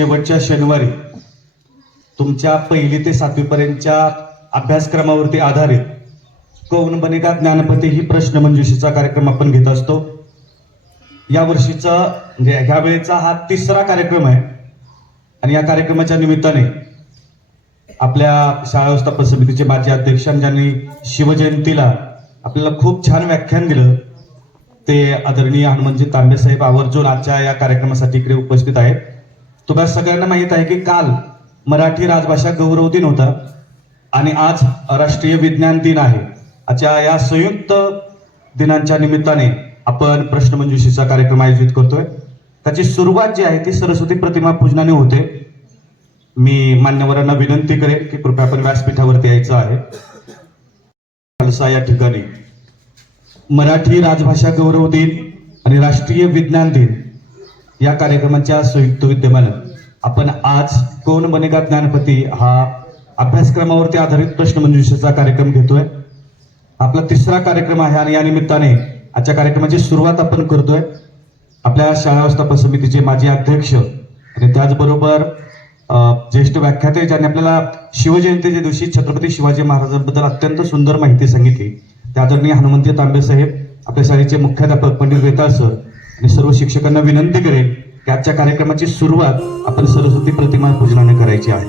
शेवटच्या शनिवारी तुमच्या 1ली ते 7वी पर्यंतच्या अभ्यासक्रमावरती आधारित कौन बनेगा ज्ञानपती ही प्रश्नमंजुषेचा कार्यक्रम आपण घेत असतो। या वर्षीचा म्हणजे ह्या वेळेचा हा 3रा कार्यक्रम आहे आणि या कार्यक्रमाच्या निमित्ताने आपल्या शाळा व्यवस्थापन समितीचे माजी अध्यक्ष ज्यांनी शिवजयंतीला आपल्याला खूप छान व्याख्यान दिलं ते आदरणीय हनुमंतजी तांबे साहेब आवर्जून आजच्या या कार्यक्रमासाठी इकडे उपस्थित आहेत। तुम्हाला सगळ्यांना माहित आहे की काल मराठी राजभाषा गौरव दिन होता आणि आज राष्ट्रीय विज्ञान दिन आहे। आजच्या या संयुक्त दिनांच्या निमित्ताने आपण प्रश्नमंजुषेचा कार्यक्रम आयोजित करतोय। त्याची सुरुवात जी आहे ती सरस्वती प्रतिमा पूजनाने होते। मी मान्यवरांना विनंती करेन की कृपया आपण व्यासपीठावरती यायचं आहे। खालसा या ठिकाणी मराठी राजभाषा गौरव दिन आणि राष्ट्रीय विज्ञान दिन या कार्यक्रमाच्या संयुक्त विद्यमानं आपण आज कौन बनेगा ज्ञानपती हा अभ्यासक्रमावरती आधारित प्रश्नमंजुषेचा कार्यक्रम घेतोय। आपला 3रा कार्यक्रम आहे आणि या निमित्ताने आजच्या कार्यक्रमाची सुरुवात आपण करतोय। आपल्या शाळा व्यवस्थापन समितीचे माजी अध्यक्ष आणि त्याचबरोबर ज्येष्ठ व्याख्याते ज्यांनी आपल्याला शिवजयंतीच्या दिवशी छत्रपती शिवाजी महाराजांबद्दल अत्यंत सुंदर माहिती सांगितली त्या आदरणीय हनुमंतजी तांबे साहेब आपल्या शाळेचे मुख्याध्यापक पंडित वेताळ सर आणि सर्व शिक्षकांना विनंती करेन की आजच्या कार्यक्रमाची सुरुवात आपण सरस्वती प्रतिमा पूजनाने करायची आहे।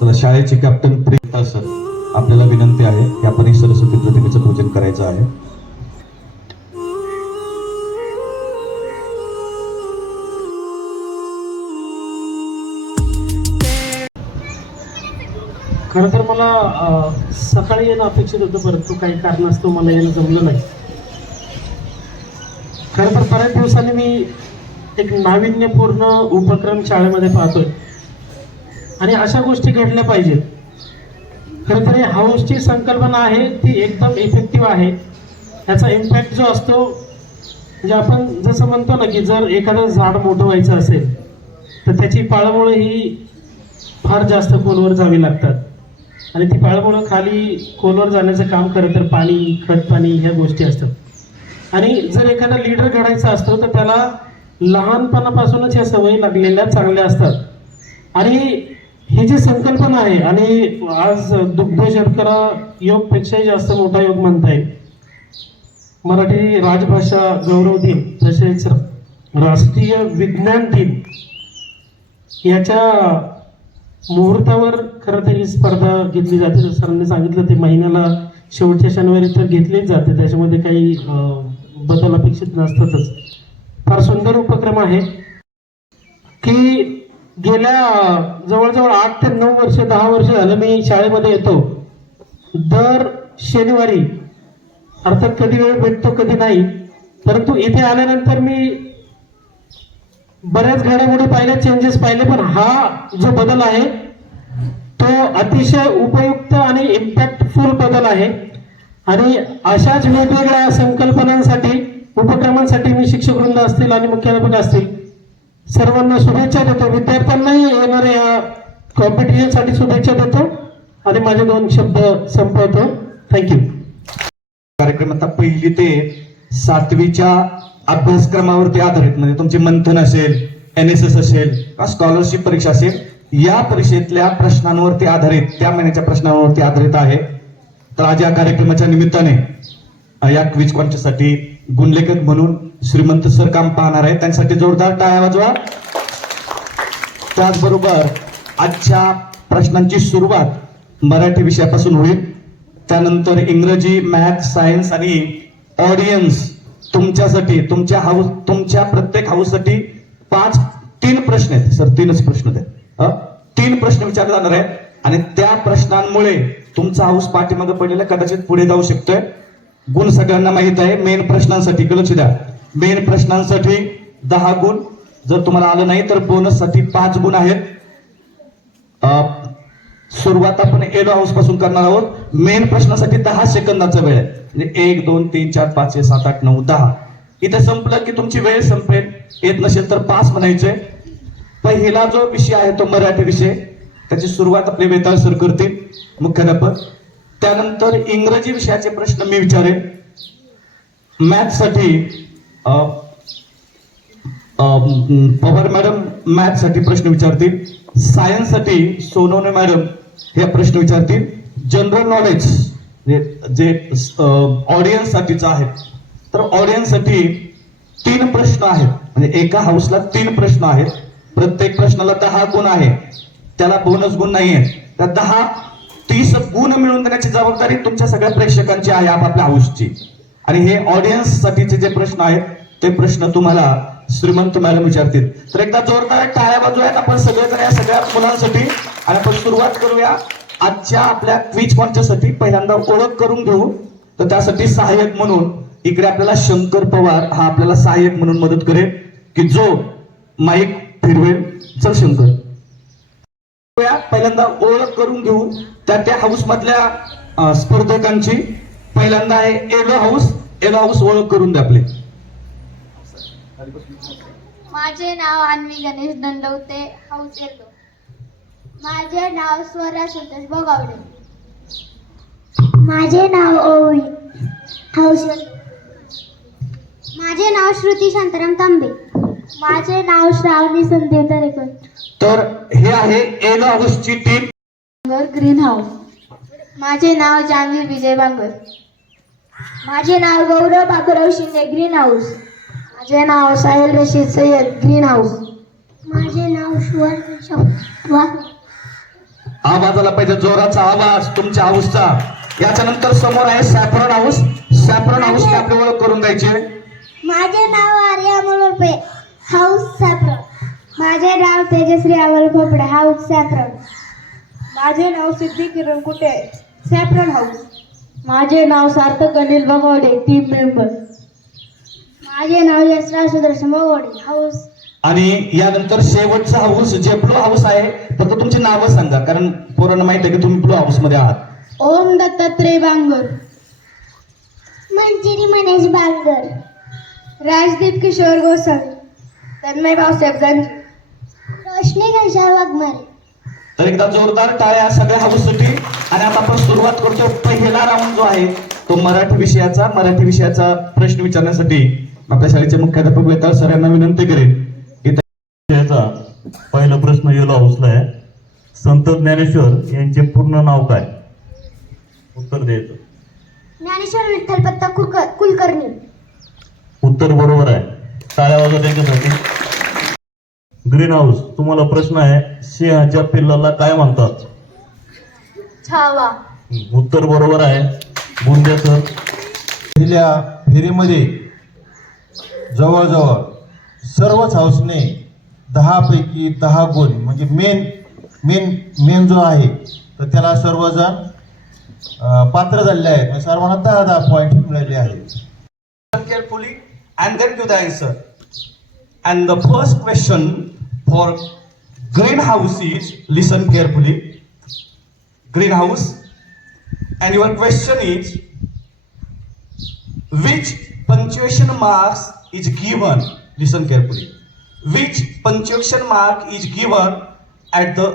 तर शाळेचे कॅप्टन वेताळ सर आपल्याला विनंती आहे की आपण सरस्वती प्रतिमेचं पूजन करायचं आहे। खरं तर मला सकाळी येणं अपेक्षित होतं परंतु काही कारणास्तव मला येणं जमलं नाही। खरं तर बऱ्याच दिवसांनी मी एक नाविन्यपूर्ण उपक्रम शाळेमध्ये पाहतोय आणि अशा गोष्टी घडल्या पाहिजेत। खरं तर हाऊसची संकल्पना आहे ती एकदम इफेक्टिव्ह आहे। याचा इम्पॅक्ट जो असतो म्हणजे आपण जसं म्हणतो ना की जर एखादं झाड मोठं व्हायचं असेल तर त्याची पाळमुळं ही फार जास्त खोलवर जावी लागतात आणि ती पाळमुळं खाली खोलवर जाण्याचं काम खरं तर पाणी खत पाणी ह्या गोष्टी असतात। आणि जर एखादा लीडर घडायचा असतो तर त्याला लहानपणापासूनच ह्या सवयी लागलेल्या चांगल्या असतात। आणि ही जी संकल्पना आहे आणि आज दुग्ध शर्करा योगपेक्षाही जास्त मोठा योग म्हणता येईल। मराठी राजभाषा गौरव दिन तसेच राष्ट्रीय विज्ञान दिन याच्या मुहूर्तावर खरं तर ही स्पर्धा घेतली जाते। सरांनी सांगितलं ते महिन्याला शेवटच्या शनिवारी तर घेतलीच जाते, त्याच्यामध्ये काही बदल अपेक्षित नसतातच। फार सुंदर उपक्रम आहे की गेल्या जवळजवळ 8 ते 9 वर्ष 10 वर्ष झालं मी शाळेमध्ये येतो। दर शनिवारी अर्थात कधी वेळ भेटतो कधी नाही, परंतु इथे आल्यानंतर मी बऱ्याच घडामोडी पाहिल्या, चेंजेस पाहिले, पण हा जो बदल आहे तो अतिशय उपयुक्त आणि इम्पॅक्टफुल बदल आहे। आणि अशाच वेगवेगळ्या संकल्पनांसाठी उपक्रमांसाठी मी शिक्षक वृंद असतील आणि मुख्याध्यापक असतील सर्वांना शुभेच्छा देतो। विद्यार्थ्यांनाही येणाऱ्या या कॉम्पिटिशनसाठी शुभेच्छा देतो आणि माझे 2 शब्द संपवतो। थँक्यू। कार्यक्रम आता 1ली ते 7वीच्या अभ्यासक्रमावरती आधारित म्हणजे तुमचे मंथन असेल, NSS असेल किंवा स्कॉलरशिप परीक्षा असेल या परीक्षेतल्या प्रश्नांवरती आधारित त्या महिन्याच्या प्रश्नांवरती आधारित आहे। तर आज या कार्यक्रमाच्या निमित्ताने या क्विज कॉन्टेस्टसाठी गुणलेखक म्हणून श्रीमंत सर काम पाहणार आहे, त्यांच्यासाठी जोरदार टाळ्या वाजवा। त्याचबरोबर आजच्या प्रश्नांची सुरुवात मराठी विषयापासून होईल, त्यानंतर इंग्रजी, मॅथ, सायन्स आणि ऑडियन्स तुमच्यासाठी तुमच्या प्रत्येक हाऊससाठी 3 प्रश्न आहेत सर, 3च प्रश्न आहेत। 3 प्रश्न विचारले जाणार आहेत आणि त्या प्रश्नांमुळे तुमचा हाऊस पाठीमागे पडलेला कदाचित पुढे जाऊ शकतोय। गुण सगळ्यांना माहित आहे। मेन प्रश्नांसाठी लक्ष द्या, मेन प्रश्नांसाठी 10 गुण, जर तुम्हाला आलं नाही तर बोनस साठी 5 गुण आहेत। सुरुवात आपण येलो हाऊस पासून करणार आहोत। मेन प्रश्नासाठी 10 सेकंदाचा वेळ आहे, म्हणजे 1 2 3 4 5 6 7 8 9 10 इथे संपलं की तुमची वेळ संपेल। येत नसेल तर पास म्हणायचे। पहिला जो विषय आहे तो मराठी विषय, त्याची सुरुवात आपले वेताळ सर करतील मुख्याध्यापक। त्यानंतर इंग्रजी विषयाचे प्रश्न मी विचारेन, मॅथ्ससाठी पवार मॅडम मॅथ्ससाठी प्रश्न विचारतील. सायन्ससाठी सोनवणे मॅडम हे प्रश्न विचारतील. जनरल नॉलेज जे ऑडियन्स साठीचं आहे, तर ऑडियन्स साठी 3 प्रश्न आहेत. म्हणजे एका हाऊसला 3 प्रश्न आहेत. प्रत्येक प्रश्नाला 10 गुण आहे. त्याला बोनस गुण नाहीये. त्या 10-30 गुण मिळवून देण्याची जबाबदारी तुमच्या सगळ्या प्रेक्षकांची आहे, आपापल्या हाऊसची. आणि हे ऑडियन्स साठीचे जे प्रश्न आहेत ते प्रश्न तुम्हाला श्रीमंत मॅडम विचारतील. तर एकदा जोरदार टाळ्या वाजवूयात आपण सगळेजण या सगळ्या मुलांसाठी. आणि आपण सुरुवात करूया आजच्या आपल्या क्विज कॉन्टेस्टसाठी. पहिल्यांदा ओळख करून घेऊ. तर त्यासाठी सहाय्यक म्हणून इकडे आपल्याला शंकर पवार हा आपल्याला सहाय्यक म्हणून मदत करेल, की जो माईक फिरवेल. चल शंकर. पहिल्यांदा ओळख करून घेऊ त्या हाऊस मधल्या स्पर्धकांची. पहिल्यांदा आहे येलो हाऊस. येलो हाऊस ओळख करून द्या आपले. माझे नाव अन्वी गणेश दंडवते, हाऊस येलो. माझे नाव स्वरा संतोष बगावडे. माझे नाव ओवी, हाऊस येलो. माझे नाव श्रुती शांताराम तांबे. माझे नाव श्रावणी संदीप दरेकर. तर हे आहे येलो हाऊसची टीम. Green house. माझे नाव जान्हवी विजय बांगर. माझे नाव गौरव बाबूराव शिंदे, ग्रीन हाऊस. माझे नाव साहिल रशीद सय्यद, ग्रीन हाऊस. माझे नाव सुवर्ण. आवाज आला पाहिजे, जोराचा आवाज तुमच्या हाऊसचा. याच्यानंतर समोर आहे सॅफ्रॉन हाऊस. सॅफ्रॉन हाऊस आपली ओळख करून द्यायची. माझे नाव आर्या मोलपे, हाऊस सॅफ्रॉन. माझे नाव तेजश्री अमोल खोपडे, हाऊस सॅफ्रॉन. माझे नाव सिद्धी किरण कुटे, सॅफ्रॉन हाऊस. माझे नाव सार्थक अनिल बगवडे, टीम मेंबर. माझे नाव यशराज सुदर्शन बगवडे, हाऊस. आणि यानंतर शेवटचा हाऊस जे ब्लू हाऊस आहे. फक्त तुमची नावं सांगा, कारण पोरांना माहित आहे की तुम्ही ब्लू हाऊस मध्ये आहात. ओम दत्तात्रय बांगर. मंजिरी मनेश बांगर. राजदीप किशोर गोसावी. तन्मय भाऊसाहेब गंज. रोशनी घनशाल वाघमारे. तर एकदा जोरदार टाळ्या सगळ्या हाऊससाठी. आणि आता आपण सुरुवात करतो. पहिला राऊंड जो आहे तो मराठी विषयाचा प्रश्न विचारण्यासाठी आपल्या शाळेचे मुख्याध्यापक वेताळ सर यांना विनंती करेन की विषयाचा पहिला प्रश्न येलो हाऊसला आहे. संत ज्ञानेश्वर यांचे पूर्ण नाव काय? उत्तर द्यायचं. ज्ञानेश्वर विठ्ठल पत्ता कुलकर्णी. उत्तर बरोबर आहे. टाळ्या वाजवा त्यांच्यासाठी. ग्रीन हाऊस, तुम्हाला प्रश्न आहे. सिंहाच्या पिल्लाला काय म्हणतात? छावा. उत्तर बरोबर आहे. बुंदे सर. पहिल्या फेरीमध्ये जवळजवळ सर्वच हाऊसने 10 पैकी 10 गुण म्हणजे मेन जो आहे तर त्याला सर्वजण पात्र झालेले आहेत. म्हणजे सर्वांना 10 पॉईंट मिळाले आहेत. carefully and then give the answer. And the first question for greenhouse is, listen carefully, greenhouse, and your question is, which punctuation marks is given, listen carefully, which punctuation mark is given at the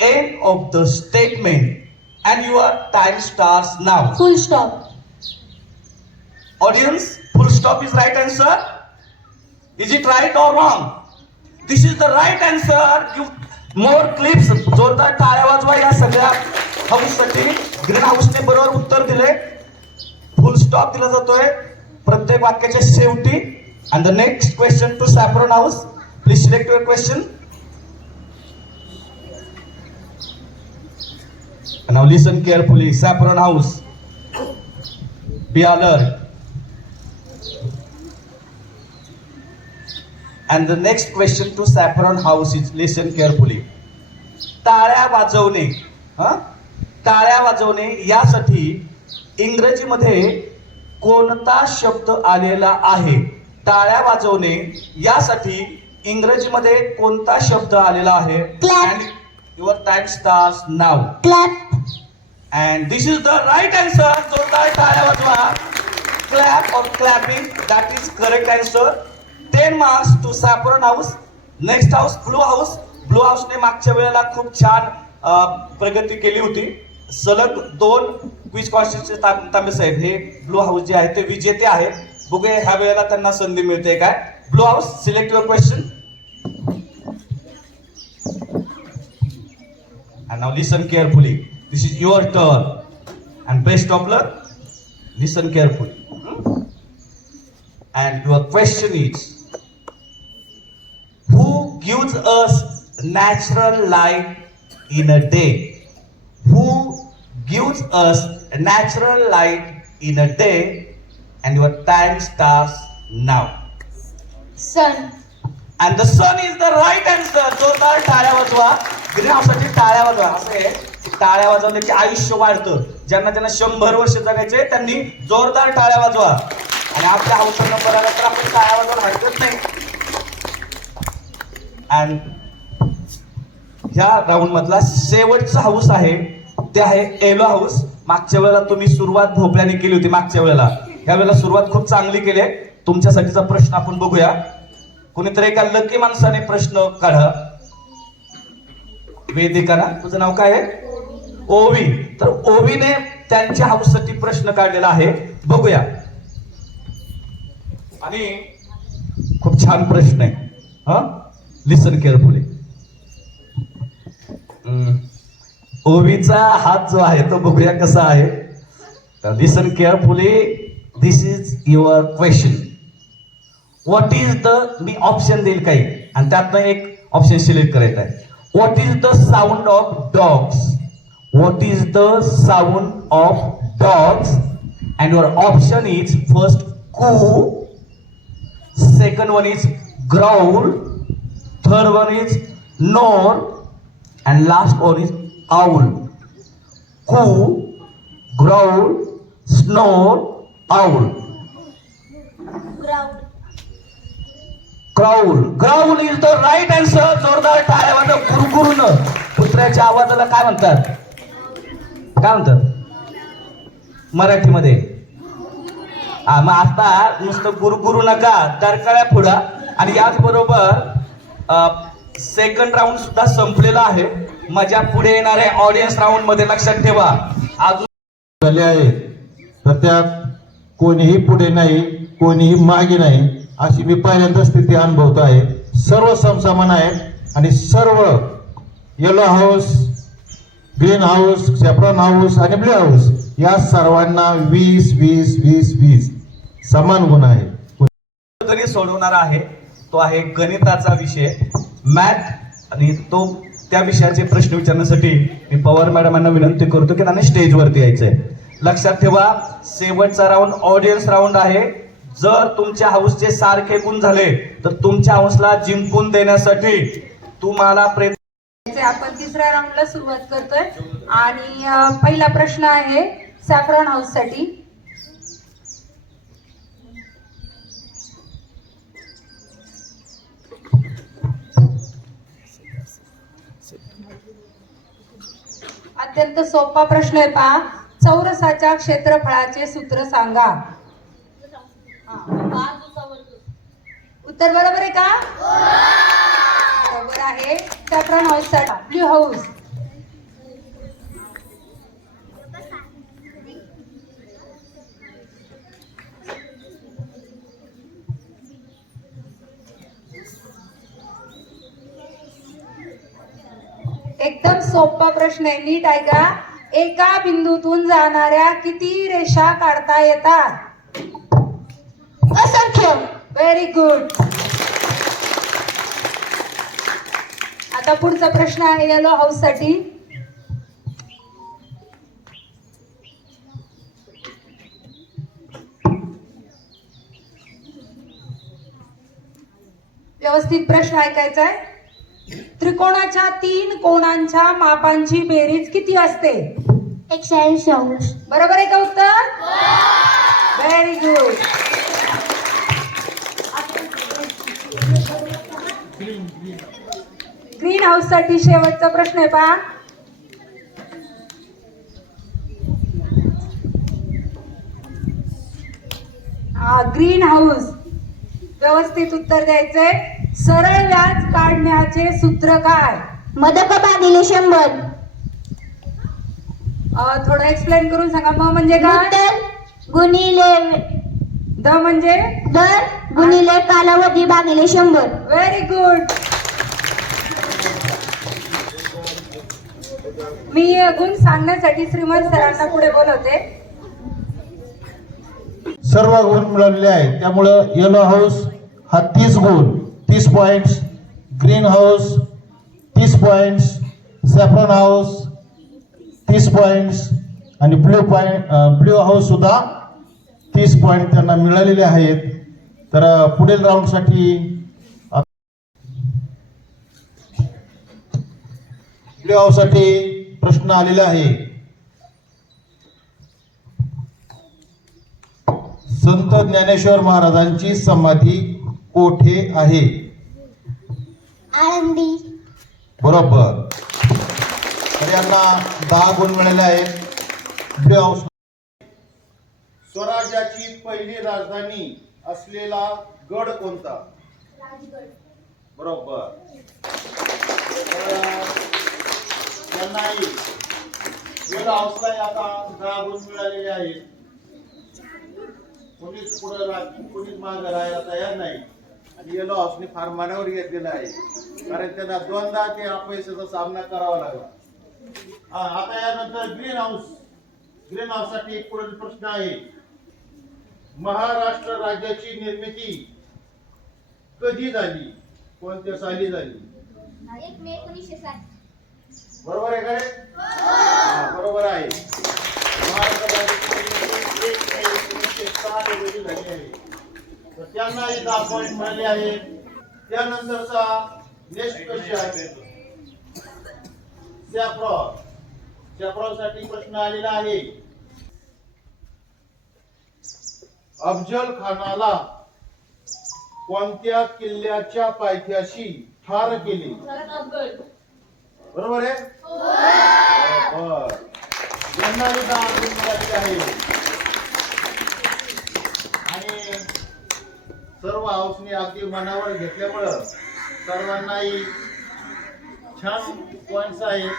end of the statement and your time starts now. Full stop. Audience, full stop is right answer. Is it right or wrong? This is the right answer. Give more clips. जोरदार टाळ्या वाजवा या सगळ्या house साठी. Green हाऊसने बरोबर उत्तर दिले. फुल stop दिला जातोय प्रत्येक वाक्याच्या शेवटी. And the next question to Saffron House. Please select your question. And now listen carefully. Saffron House. Be alert. And the next question to Saffron House is, listen carefully. टाळ्या वाजवणे. टाळ्या वाजवणे यासाठी इंग्रजीमध्ये कोणता शब्द आलेला आहे? टाळ्या वाजवणे यासाठी इंग्रजीमध्ये कोणता शब्द आलेला आहे? Clap. And your time starts now. Clap. And this is the right answer. जोरदार टाळ्या वाजवा. Clap or clapping, that is correct answer. 10 marks to Saffron House. Next house, Blue House. Blue House ने मागच्या वेळेला खूप छान प्रगती केली होती. सलग 2 क्विज कॉन्टेस्टचे तांबे साहेब हे ब्लू हाऊस जे आहे ते विजेते आहेत. बघूया ह्या वेळेला त्यांना संधी मिळते काय. Blue house, select your question. And now listen carefully. This is your turn. And best of luck, listen carefully. And your question is, who gives us natural light in a day? Who gives us natural light in a day? And your time starts now. Sun. And the sun is the right answer. जोरदार टाळ्या वाजवा. Green हाऊससाठी टाळ्या वाजवा. असं आहे की टाळ्या वाजवले की आयुष्य वाढतं. ज्यांना 100 वर्ष जगायचे त्यांनी जोरदार टाळ्या वाजवा. आणि आपल्या हाऊसचा नंबर आला तर आपण टाळ्या वाजवायला हरकत नाही. आणि ह्या राऊंड मधला शेवटचा हाऊस आहे ते आहे येलो हाऊस. मागच्या वेळेला तुम्ही सुरुवात भोपळ्याने केली होती. मागच्या वेळेला ह्या वेळेला सुरुवात खूप चांगली केली आहे. तुमच्यासाठीचा प्रश्न आपण बघूया. कोणीतरी एका लकी माणसाने प्रश्न काढा. वेदिका ना, तुझं नाव काय आहे? ओवी. तर ओवीने त्यांच्या हाऊससाठी प्रश्न काढलेला आहे. बघूया. आणि खूप छान प्रश्न आहे. हा, लिसन केअरफुली. ओवीचा हात जो आहे तो बघूया कसा आहे. Listen carefully. This is your question. What is the, मी ऑप्शन देईल काही आणि त्यातनं एक ऑप्शन सिलेक्ट करायचं आहे. What is the sound of dogs? What is the sound of dogs? And your option is first coo, second one is growl, third one is snore, and last one is owl. Coo, growl, snore, owl. Ground. Growl. Growl is the right answer. जोरदार टाळ्या वाजवा. गुरुगुरुन. कुत्र्याच्या आवाजाला काय म्हणतात? काय म्हणतात मराठीमध्ये? मग आता नुसतं गुरुगुरु नका, तरकळ्या पुढा. आणि याचबरोबर सेकंड राऊंड सुद्धा संपलेला आहे. माझ्या पुढे येणाऱ्या ऑडियन्स राऊंड मध्ये लक्षात ठेवा अजून झाले आहे तर त्यात कोणीही पुढे नाही, कोणीही मागे नाही, अशी मी पहिल्यांदा स्थिती अनुभवतो आहे. सर्व समसमान आहेत आणि सर्व yellow house, green house, saffron house आणि ब्लू हाऊस या सर्वांना 20-20-20-20 समान गुण आहे. गणित सोडवणार आहे तो आहे गणिताचा विषय मॅथ. आणि तो त्या विषयाचे प्रश्न विचारण्यासाठी मी पवार मॅडमांना विनंती करतो की त्यांना स्टेजवरती यायचंय. लक्षात ठेवा शेवटचा राऊंड ऑडियन्स राऊंड आहे. जर तुमच्या हाऊसचे सारखे गुण झाले तर तुमच्या हाऊसला जिंकून देण्यासाठी तुम्हाला प्रयत्न. आपण तिसऱ्या राऊंडला सुरुवात करतोय आणि पहिला प्रश्न आहे सॅफ्रॉन हाऊस साठी. अत्यंत सोपा प्रश्न आहे पहा. चौरसाच्या क्षेत्रफळाचे सूत्र सांगा. उत्तर बरोबर आहे का? बरोबर आहे. सॅफ्रॉन हाऊस साठी. Blue house. एकदम सोपा प्रश्न आहे, नीट ऐका. एका बिंदूतून जाणाऱ्या किती रेषा काढता येतात? असंख्य. Very good. आता पुढचा प्रश्न आहे येलो हाऊस साठी. व्यवस्थित प्रश्न ऐकायचा आहे. त्रिकोणाच्या 3 कोणांच्या मापांची बेरीज किती असते? 180 अंश. बरोबर आहे का उत्तर? Very good. ग्रीन हाऊस साठी शेवटचा प्रश्न आहे पहा. Green house. व्यवस्थित उत्तर द्यायचंय. सरळ व्याज काढण्याचे सूत्र काय? मदक भागिले 100. थोडं एक्सप्लेन करून सांगा. म्हणजे काय? गुणिले द म्हणजे दर गुणिले कालावधी भागिले 100. Very good. मी गुण सांगण्यासाठी श्रीमंत सरांना पुढे बोलवते. सर्व गुण मिळालेले आहेत, त्यामुळं येलो हाऊस हा 30 गुण 30 points, green house 30 points, saffron house 30 points आणि ब्ल्यू हाऊस सुद्धा 30 पॉइंट त्यांना मिळालेले आहेत. तर पुढील राऊंडसाठी ब्ल्यू हाऊससाठी प्रश्न आलेला आहे. संत ज्ञानेश्वर महाराजांची समाधी कोठे आहे? आळंदी. बरोबर. तर यांना 10 गुण मिळाले आहेत. Blue house. स्वराज्याची पहिली राजधानी असलेला गड कोणता? बरोबर. त्यांनाही येलो हाऊसला आता 10 गुण मिळालेले आहेत. कोणीच पुढे कोणीच मागे राहायला तयार नाही आणि येलो हाऊसने फार मनावर घेतलेला आहे, कारण त्यांना 2दा ते अपयशाचा सामना करावा लागला. आता यानंतर ग्रीन हाऊस. ग्रीन हाऊस साठी एक पुढील प्रश्न आहे. महाराष्ट्र राज्याची निर्मिती कधी झाली? कोणत्या साली झाली? 1 मे 1960. बरोबर आहे काय? बरोबर आहे. महाराष्ट्र राज्याची निर्मिती 1 मे 1960 रोजी झाली आहे. तर त्यांनाही 10 पॉइंट मिळाले आहेत. त्यानंतरचा नेक्स्ट क्वेश्चन आहे सॅफ्रॉन. सॅफ्रॉन साठी प्रश्न आलेला आहे. अफजल खानाला कोणत्या किल्ल्याच्या पायथ्याशी ठार केले? बरोबर आहे. बरोबर. यांनाही 10 गुण मिळाले आहे. आणि सर्व हाऊसने अगदी मनावर घेतल्यामुळं सर्वांनाही छान पॉइंट्स आहेत.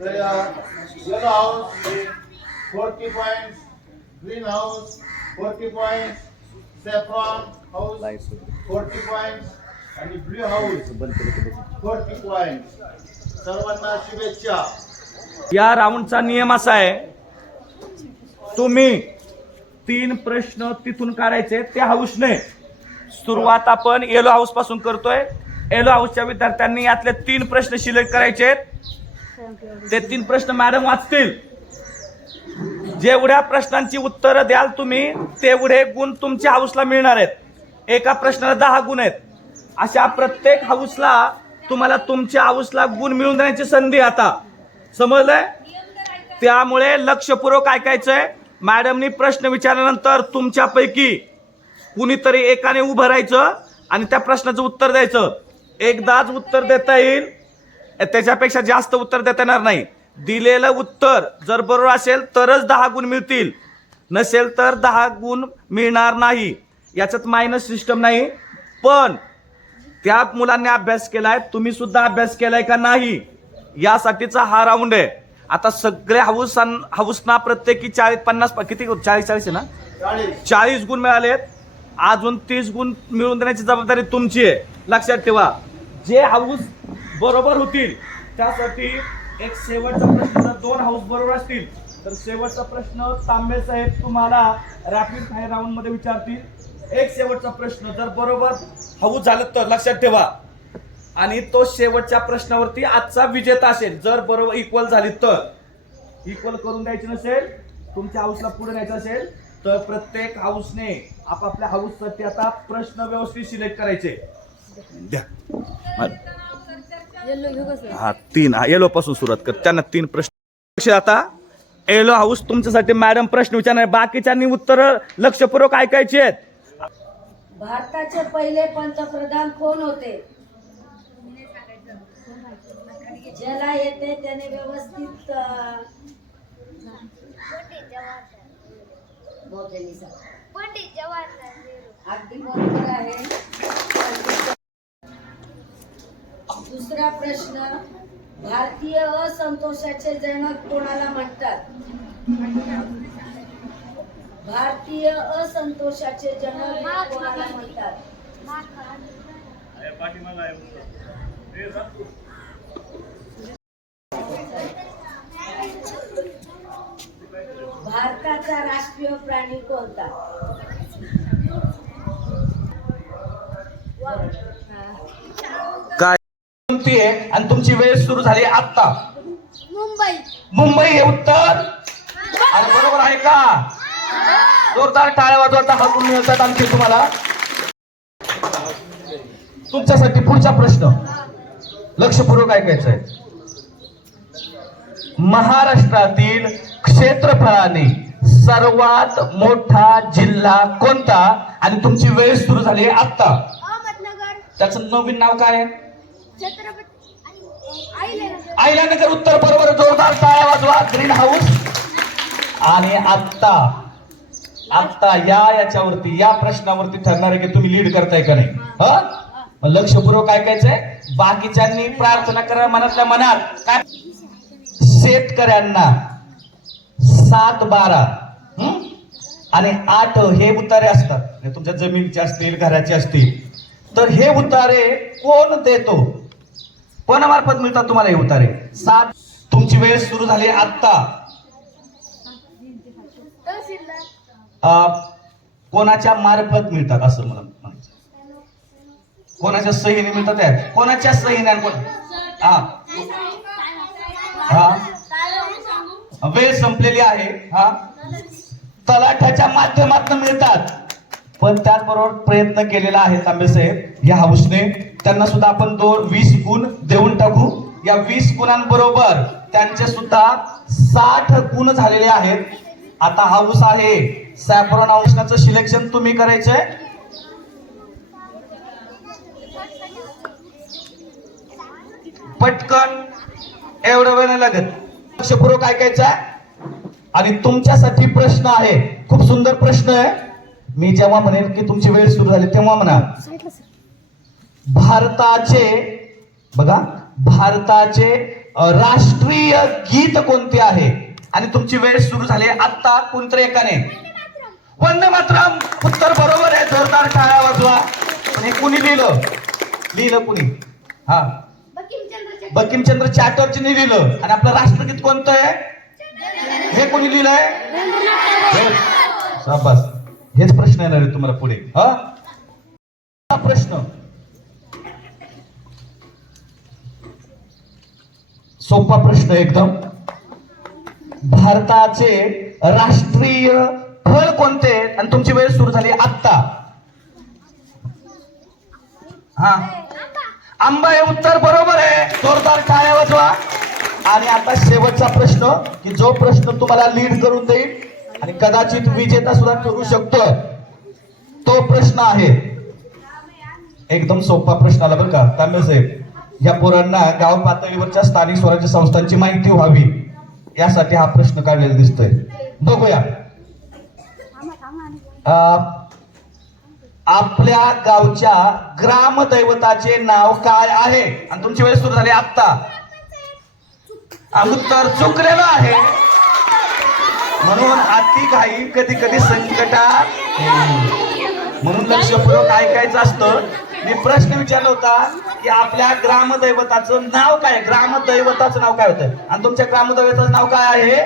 तर yellow house 40 points, green house 40 points, saffron house 40 points आणि ब्ल्यू हाऊस 40 पॉइंट्स. सर्वांना शुभेच्छा. या राऊंडचा नियम असा आहे, तुम्ही 3 प्रश्न तिथून काढायचे. त्या हाऊसने सुरुवात आपण येलो हाऊस पासून करतोय. येलो हाऊसच्या विद्यार्थ्यांनी यातले 3 प्रश्न सिलेक्ट करायचे. ते 3 प्रश्न मॅडम वाचतील. जेवढ्या प्रश्नांची उत्तरं द्याल तुम्ही तेवढे गुण तुमच्या हाऊसला मिळणार आहेत. एका प्रश्नाला 10 गुण आहेत. अशा प्रत्येक हाऊसला तुम्हाला तुमच्या हाऊसला गुण मिळवून देण्याची संधी. आता समजलंय? त्यामुळे लक्षपूर्वक ऐकायचंय. मॅडमनी प्रश्न विचारल्यानंतर तुमच्यापैकी कुणीतरी एकाने उभं राहायचं आणि त्या प्रश्नाचं उत्तर द्यायचं. एकदाच उत्तर देता येईल, त्याच्यापेक्षा जास्त उत्तर देता येणार नाही. दिलेलं उत्तर जर बरोबर असेल तरच 10 गुण मिळतील, नसेल तर 10 गुण मिळणार नाही. याच्यात मायनस सिस्टम नाही. पण त्या मुलांनी अभ्यास केलाय, तुम्ही सुद्धा अभ्यास केलाय का नाही यासाठीचा हा राऊंड आहे. आता सगळे हाऊसना प्रत्येकी 40-50 किती 40 आहे ना, 40 गुण मिळालेत. अजून 30 गुण मिळवून देण्याची जबाबदारी तुमची आहे. लक्षात ठेवा. जे हाऊस बरोबर होतील त्यासाठी एक शेवटचा प्रश्न, जर 2 हाऊस बरोबर असतील तर शेवटचा प्रश्न तांबे साहेब तुम्हाला रॅपिड फायर राऊंड मध्ये विचारतील. एक शेवटचा प्रश्न जर बरोबर हाऊस झालं तर लक्षात ठेवा, आणि तो शेवटच्या प्रश्नावरती आजचा विजेता असेल. जर बरोबर इक्वल झाली तर, इक्वल करून द्यायची नसेल, तुमच्या हाऊसला पुढे न्यायचं असेल तर प्रत्येक हाऊसने आपापल्या हाऊससाठी आता प्रश्न व्यवस्थित सिलेक्ट करायचे. द्या हा 3 येलो पासून सुरुवात कर. त्यांना 3 प्रश्न. आता येलो हाऊस तुमच्यासाठी मॅडम प्रश्न विचारणार. बाकीच्यांनी उत्तर लक्षपूर्वक ऐकायची आहेत. भारताचे पहिले पंतप्रधान कोण होते? ज्याला येते त्याने व्यवस्थित पंडित जवाहरलाल नेहरू. अगदी बरोबर आहे. दुसरा प्रश्न, भारतीय असंतोषाचे जनक कोणाला म्हणतात? भारतीय असंतोषाचे जनक कोणाला म्हणतात? भारताचा राष्ट्रीय प्राणी कोणता? काय कोणती आहे आणि तुमची वेळ सुरू झाली आत्ता. मुंबई. मुंबई हे उत्तर आणि बरोबर आहे का? जोरदार टाळ्या वाजवता हसून मिळतात आणखी तुम्हाला. तुमच्यासाठी पुढचा प्रश्न लक्षपूर्वक ऐकायचा आहे. महाराष्ट्रातील क्षेत्रफळाने सर्वात मोठा जिल्हा कोणता आणि तुमची वेळ सुरू झाली आहे आत्ता. अहमदनगर. त्याचं नवीन नाव काय आहे? छत्रपती आईलेनगर. आयल्यानगर उत्तर बरोबर. जोरदार टाळ्या वाजवा. Green house. आणि आत्ता याच्यावरती या प्रश्नावरती ठरणार आहे की तुम्ही लीड करताय का नाही. मग लक्षपूर्वक ऐकायचंय. बाकीच्यांनी प्रार्थना करा मनातल्या मनात. काय शेतकऱ्यांना 7, 12 आणि 8 हे उतारे असतात. हे तुमच्या जमिनीचे असतील, घराचे असतील. तर हे उतारे कोण देतो? कोणामार्फत मिळतात तुम्हाला हे उतारे? 7. तुमची वेळ सुरू झाली आत्ता. तहसीलदार. कोणाच्या मार्फत मिळतात असं मला म्हणायचं. कोणाच्या सहीने मिळतात त्या? कोणाच्या सहीने आणि कोण? वेळ संपलेली आहे. तलाठ्याच्या माध्यमातून मिळतात. पण त्याचबरोबर प्रयत्न केलेला आहे तांबे साहेब या हाऊसने. त्यांना सुद्धा आपण 20 गुण देऊन टाकू. या 20 गुणांबरोबर त्यांचे सुद्धा 60 गुण झालेले आहेत. आता हाऊस आहे सॅफ्रॉन हाऊसचं सिलेक्शन तुम्ही करायचंय. पटकन, एवढं वेळ नाही लागत. लक्षपूर्वक ऐकायचं आहे. आणि तुमच्यासाठी प्रश्न आहे, खूप सुंदर प्रश्न आहे. मी जेव्हा म्हणेन की तुमची वेळ सुरू झाली तेव्हा म्हणा. भारताचे राष्ट्रीय गीत कोणते आहे आणि तुमची वेळ सुरू झाली आत्ता. कोणत्या एकाने? वंदे मातरम. उत्तर बरोबर आहे. जोरदार टाळ्या वाजवा. पण हे कुणी लिहिलं कुणी? बंकिमचंद्र चॅटर्जींनी लिहिलं. आणि आपलं राष्ट्रगीत कोणतं आहे? हे कोणी लिहिलंय? शाबास. हेच प्रश्न येणार आहे तुम्हाला पुढे. प्रश्न सोपा प्रश्न एकदम. भारताचे राष्ट्रीय फळ कोणते आणि तुमची वेळ सुरू झाली आत्ता. आंबा हे उत्तर बरोबर आहे. जोरदार टाळ्या वाजवा. आणि आता शेवटचा प्रश्न की जो प्रश्न तुम्हाला लीड करून देईल आणि कदाचित विजेता सुद्धा ठरू शकतो. तो प्रश्न आहे एकदम सोपा प्रश्न आला बरं का तांबे साहेब. या पोरांना गाव पातळीवरच्या स्थानिक स्वराज्य संस्थांची माहिती व्हावी यासाठी हा प्रश्न काढलेला दिसतोय. बघूया. आपल्या गावच्या ग्रामदैवताचे नाव काय आहे आणि तुमची वेळ सुरू झाली आत्ता. उत्तर चुकलेलं आहे. म्हणून अति घाई कधी कधी संकटात. म्हणून लक्षपूर्वक ऐकायचं असतं. मी प्रश्न विचारला होता की आपल्या ग्रामदैवताचं नाव काय? ग्रामदैवताचं नाव काय होतं आणि तुमच्या ग्रामदैवताचं नाव काय आहे?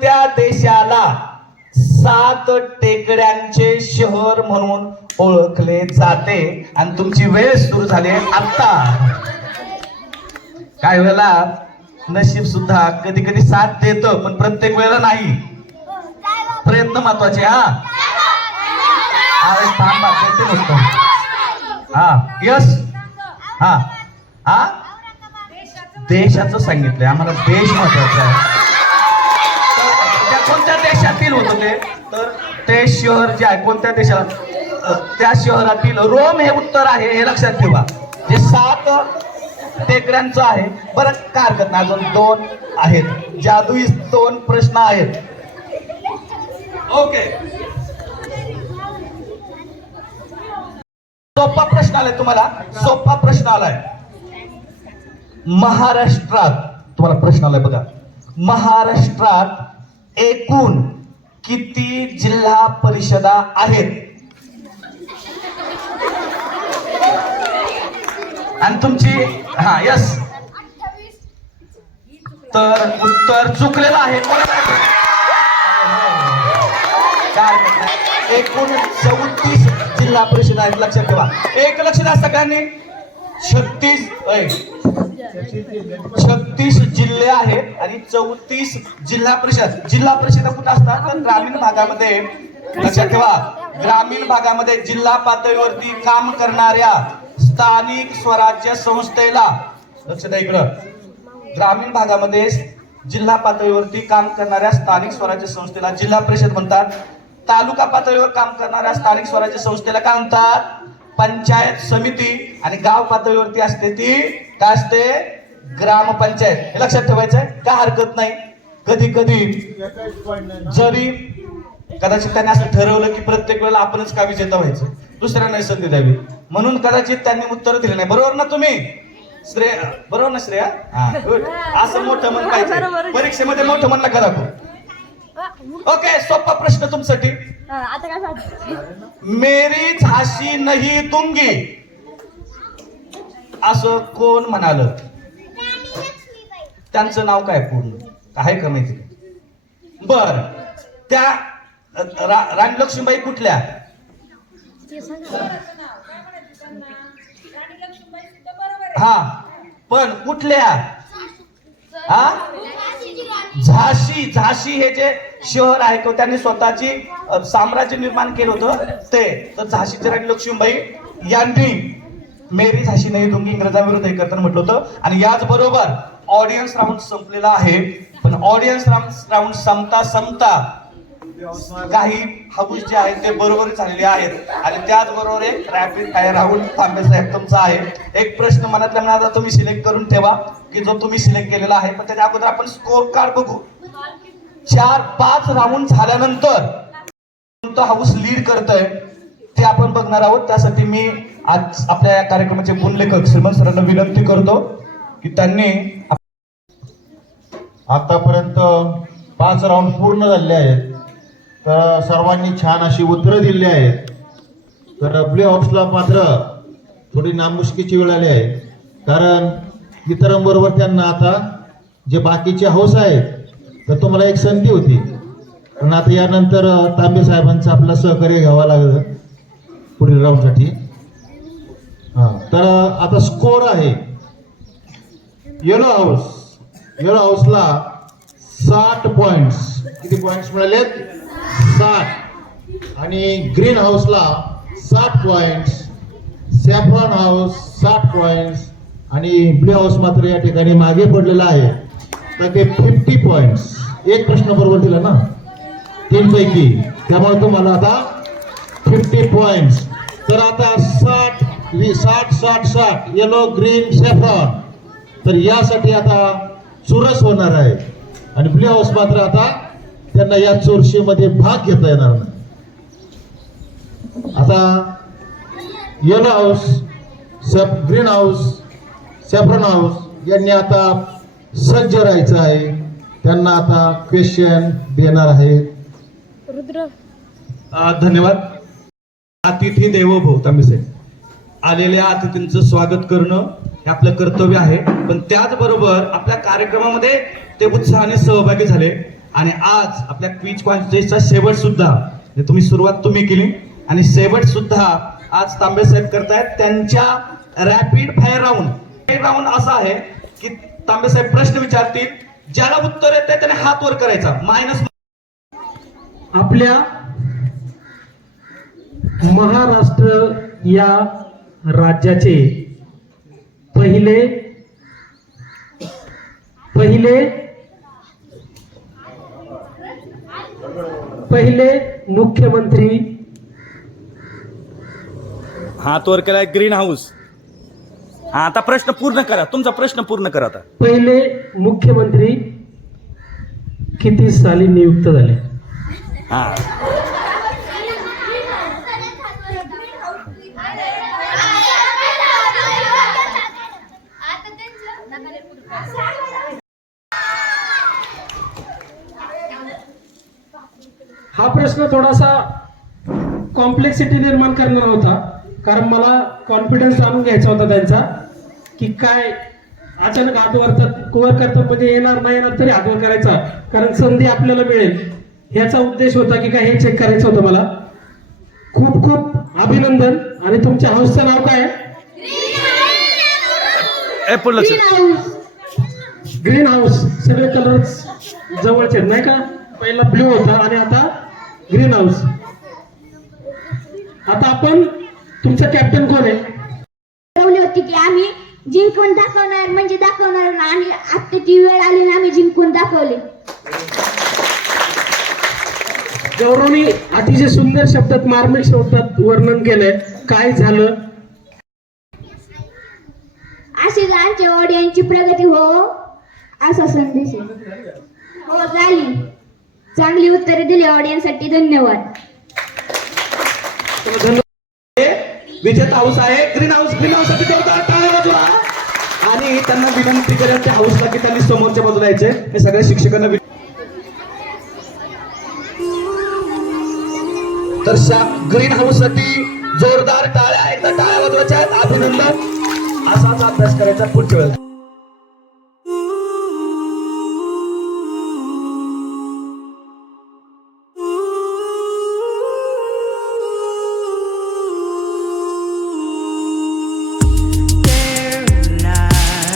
त्या देशाला 7 टेकड्यांचे शहर म्हणून ओळखले जाते आणि तुमची वेळ सुरू झाली आता. काय वेळेला नशीब सुद्धा कधी कधी साथ देतं पण प्रत्येक वेळेला नाही. प्रयत्न महत्वाचे. थांबा देते नसतो. यस. देशाचं सांगितलंय आम्हाला. देश महत्वाचा आहे. त्या कोणत्या देशातील होतं ते? तर ते शहर जे आहे कोणत्या देशाला? त्या शहरातील रोम हे उत्तर आहे. हे लक्षात ठेवा. जे 7 टेकड्यांचं आहे. बरं काय हरकत नाही. अजून 2 आहेत. जादुई 2 प्रश्न आहेत. ओके. सोपा प्रश्न आलाय तुम्हाला. सोपा प्रश्न आलाय. महाराष्ट्रात तुम्हाला प्रश्न आलाय बघा. महाराष्ट्रात एकूण किती जिल्हा परिषदा आहेत? आणि तुमची यस, तर उत्तर चुकलेलं आहे. एकूण 34 जिल्हा परिषद आहेत, लक्षात ठेवा. एक लक्ष द्या सगळ्यांनी. 36 जिल्हे आहेत आणि 34 जिल्हा परिषद. जिल्हा परिषद कुठं असतात? तर ग्रामीण भागामध्ये. लक्षात ठेवा, ग्रामीण भागामध्ये जिल्हा पातळीवरती काम करणाऱ्या स्थानिक स्वराज्य संस्थेला, लक्ष द्या इकडं, ग्रामीण भागामध्ये जिल्हा पातळीवरती काम करणाऱ्या स्थानिक स्वराज्य संस्थेला जिल्हा परिषद म्हणतात. तालुका पातळीवर काम करणाऱ्या स्थानिक स्वराज्य संस्थेला काय म्हणतात? पंचायत समिती. आणि गाव पातळीवरती असते ती काय असते? ग्रामपंचायत. हे लक्षात ठेवायचं आहे, काय हरकत नाही. कधी कधी जरी कदाचित त्यांनी असं ठरवलं की प्रत्येक वेळेला आपणच का विजेता व्हायचं, दुसऱ्यांना संधी द्यावी, म्हणून कदाचित त्यांनी उत्तर दिले नाही. बरोबर ना तुम्ही? श्रेया बरोबर ना? श्रेया, गुड. असं मोठं मन पाहिजे परीक्षेमध्ये, मोठं मन नका दाखवू. ओके, सोपा प्रश्न तुमच्यासाठी. मेरी झाशी नहीं दूंगी असं कोण म्हणाल? त्यांचं नाव काय पूर्ण आहे का माहिती? बर, त्या राणी लक्ष्मीबाई कुठल्या? हा, पण कुठल्या? झाशी. झाशी हे जे शहर आहे तो त्यांनी स्वतःची साम्राज्य निर्माण केलं होतं ते. तर झाशीची राणी लक्ष्मीबाई यांनी मेरी झाशी नाही दूंगी इंग्रजांविरुद्ध हे करताना म्हटलं होतं. आणि याच बरोबर ऑडियन्स राऊंड संपलेला आहे. पण ऑडियन्स राऊंड संपता काही हाऊस जे आहेत ते बरोबर झालेले आहेत. आणि त्याचबरोबर एक रॅपिड फायर राऊंड तांबे साहेब तुमचा आहे. एक प्रश्न मनातल्या मनात तुम्ही सिलेक्ट करून ठेवा की जो तुम्ही सिलेक्ट केलेला आहे. पण त्याच्या अगोदर आपण स्कोर कार्ड बघू. 4-5 राऊंड झाल्यानंतर कोणतं हाऊस लीड करतंय ते आपण बघणार आहोत. त्यासाठी मी आज आपल्या या कार्यक्रमाचे पुनलेखक श्रीमंत सरांना विनंती करतो की त्यांनी आतापर्यंत 5 राऊंड पूर्ण झाले आहेत. तर सर्वांनी छान अशी उत्तरं दिली आहेत. तर प्ले ऑफ्सला मात्र थोडी नामुष्कीची वेळ आली आहे, कारण इतरांबरोबर त्यांना आता जे बाकीचे हाऊस आहेत तर तुम्हाला एक संधी होती, पण आता यानंतर तांबे साहेबांचं आपलं सहकार्य घ्यावं लागलं पुढील राऊंडसाठी. तर आता स्कोर आहे येलो हाऊसला 60 पॉइंट्स. किती पॉइंट्स मिळालेत? 60. आणि ग्रीन हाऊसला 60 पॉइंट्स, सॅफ्रॉन हाऊस 60 पॉइंट्स आणि ब्लू हाऊस मात्र या ठिकाणी मागे पडलेला आहे. तर ते 50 पॉइंट्स. एक प्रश्न बरोबर दिला ना 3 पैकी, त्यामुळे तुम्हाला आता 50 पॉइंट्स. तर आता 60 येलो ग्रीन सॅफ्रॉन. तर यासाठी आता चुरस होणार आहे आणि ब्लू हाऊस मात्र आता त्यांना या चुरशीमध्ये भाग घेता येणार नाही. आता yellow house, green house, saffron house यांनी आता सज्ज राहायचं आहे. त्यांना आता क्वेश्चन देणार आहे. धन्यवाद. अतिथी देवो भव. तांबे साहेब, आलेल्या अतिथींचं स्वागत करणं हे आपलं कर्तव्य आहे. पण त्याचबरोबर आपल्या कार्यक्रमामध्ये ते उत्साहाने सहभागी झाले. आणि आज आपल्या क्विज कॉन्टेस्टचा शेवट सुद्धा सुरुवात तुम्ही केली आणि शेवट सुद्धा आज तांबे साहेब करतायत. त्यांच्या रॅपिड फायर राऊंड असा आहे की तांबे साहेब प्रश्न विचारतील, ज्याला उत्तर येते त्याने हात वर करायचा. मायनस. आपल्या महाराष्ट्र या राज्याचे पहिले मुख्यमंत्री. हात वर केलाय ग्रीन हाऊस. आता प्रश्न पूर्ण करा, तुमचा प्रश्न पूर्ण करा. आता पहिले मुख्यमंत्री किती साली नियुक्त झाले? प्रश्न थोडासा कॉम्प्लेक्सिटी निर्माण करणार होता, कारण मला कॉन्फिडन्स जाणून घ्यायचा होता त्यांचा, की काय अचानक हात वर करतात म्हणजे येणार नाही येणार तरी हात वर करायचा, कारण संधी आपल्याला मिळेल ह्याचा उद्देश होता की काय हे चेक करायचं होतं मला. खूप खूप अभिनंदन. आणि तुमच्या हाऊसचं नाव काय आहे? Green house. सगळे कलर्स जवळचे आहेत नाही का? पहिला ब्ल्यू होता आणि आता ग्रीन हाऊस. आता आपण, तुमचं कॅप्टन कोण आहे? ठरवली होती की आम्ही जिंकून दाखवणार म्हणजे दाखवणार, आणि आता ती वेळ आली ना आम्ही जिंकून दाखवले. गौरवनी अतिशय सुंदर शब्दात, मार्मिक शब्दात वर्णन केलंय. काय झालं? अशीच आमच्या ऑडियन्सची प्रगती हो असा संदेश आहे. हो झाली. चांगली उत्तरे दिली ऑडियन्ससाठी. धन्यवाद. विजेता हाऊस आहे ग्रीन हाऊस. ग्रीन हाऊस साठी जोरदार टाळ्या वाजवा. आणि त्यांना विनंती करेल त्या हाऊसला की त्यांनी समोरच्या बाजूला यायचे. हे सगळ्या शिक्षकांना तर ग्रीन हाऊस साठी जोरदार टाळ्या, एकदा टाळ्या वाजवायच्या आहेत. अभिनंदन. असाच अभ्यास करायचा पुढच्या वेळेस.